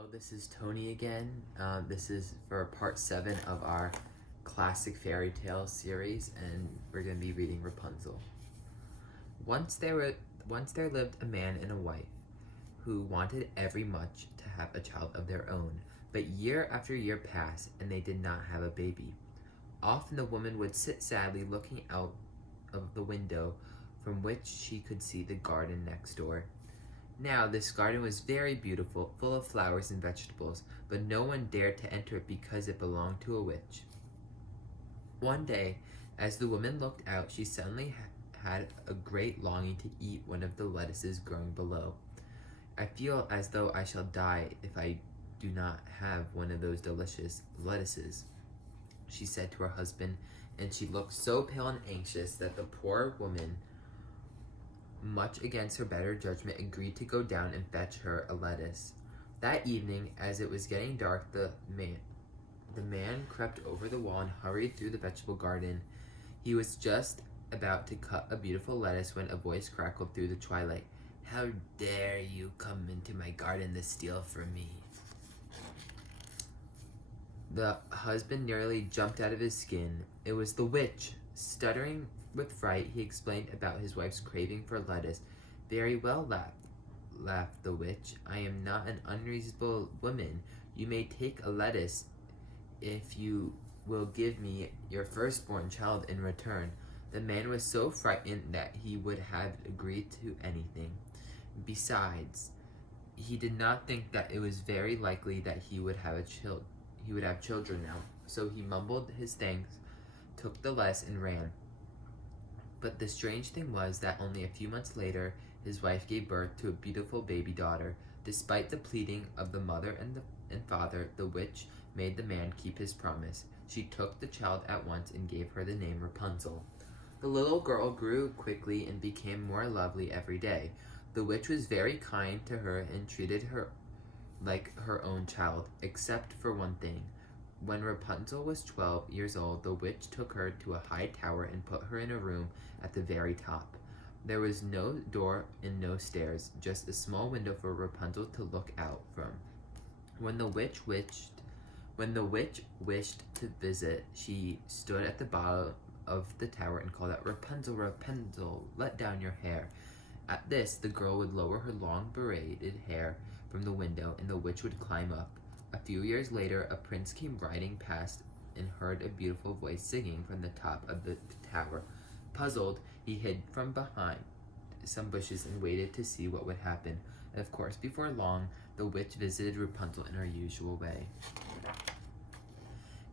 Hello, this is Tony again. This is for part 7 of our classic fairy tale series, and we're going to be reading Rapunzel. Once there lived a man and a wife who wanted every much to have a child of their own, but year after year passed and they did not have a baby. Often the woman would sit sadly looking out of the window from which she could see the garden next door. Now this garden was very beautiful, full of flowers and vegetables, but no one dared to enter it because it belonged to a witch. One day, as the woman looked out, she suddenly had a great longing to eat one of the lettuces growing below. "I feel as though I shall die if I do not have one of those delicious lettuces," she said to her husband, and she looked so pale and anxious that the poor woman, much against her better judgment, agreed to go down and fetch her a lettuce. That evening, as it was getting dark, the man crept over the wall and hurried through the vegetable garden. He was just about to cut a beautiful lettuce when a voice crackled through the twilight. "How dare you come into my garden to steal from me?" The husband nearly jumped out of his skin. It was the witch. Stuttering with fright, he explained about his wife's craving for lettuce. "Very well," laughed the witch. "I am not an unreasonable woman. You may take a lettuce if you will give me your firstborn child in return." The man was so frightened that he would have agreed to anything. Besides, he did not think that it was very likely that he would have children now. So he mumbled his thanks, took the lettuce, and ran. But the strange thing was that only a few months later, his wife gave birth to a beautiful baby daughter. Despite the pleading of the mother and father, the witch made the man keep his promise. She took the child at once and gave her the name Rapunzel. The little girl grew quickly and became more lovely every day. The witch was very kind to her and treated her like her own child, except for one thing. When Rapunzel was 12 years old, the witch took her to a high tower and put her in a room at the very top. There was no door and no stairs, just a small window for Rapunzel to look out from. When the witch wished to visit, she stood at the bottom of the tower and called out, "Rapunzel, Rapunzel, let down your hair." At this, the girl would lower her long braided hair from the window, and the witch would climb up. A few years later, a prince came riding past and heard a beautiful voice singing from the top of the tower. Puzzled, he hid from behind some bushes and waited to see what would happen. And of course, before long, the witch visited Rapunzel in her usual way.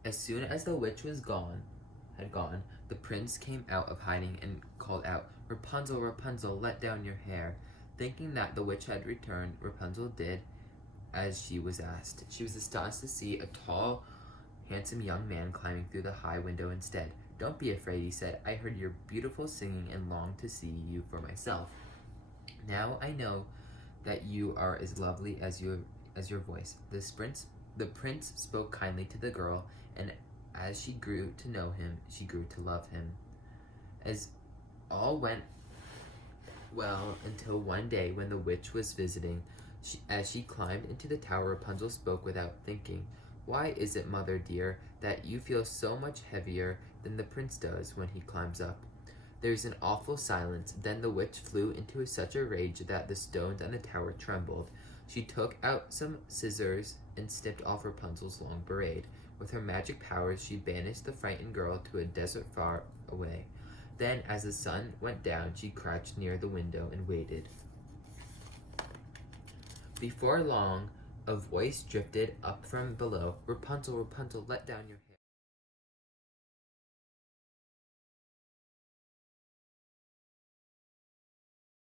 As soon as the witch had gone, the prince came out of hiding and called out, "Rapunzel, Rapunzel, let down your hair." Thinking that the witch had returned, Rapunzel did as she was asked. She was astonished to see a tall, handsome young man climbing through the high window instead. "Don't be afraid," he said. "I heard your beautiful singing and longed to see you for myself. Now I know that you are as lovely as your voice." The prince spoke kindly to the girl, and as she grew to know him, she grew to love him. As all went well until one day when the witch was visiting. As she climbed into the tower, Rapunzel spoke without thinking. "Why is it, mother dear, that you feel so much heavier than the prince does when he climbs up?" There was an awful silence. Then the witch flew into such a rage that the stones on the tower trembled. She took out some scissors and snipped off Rapunzel's long braid. With her magic powers, she banished the frightened girl to a desert far away. Then, as the sun went down, she crouched near the window and waited. Before long, a voice drifted up from below. "Rapunzel, Rapunzel, let down your hair."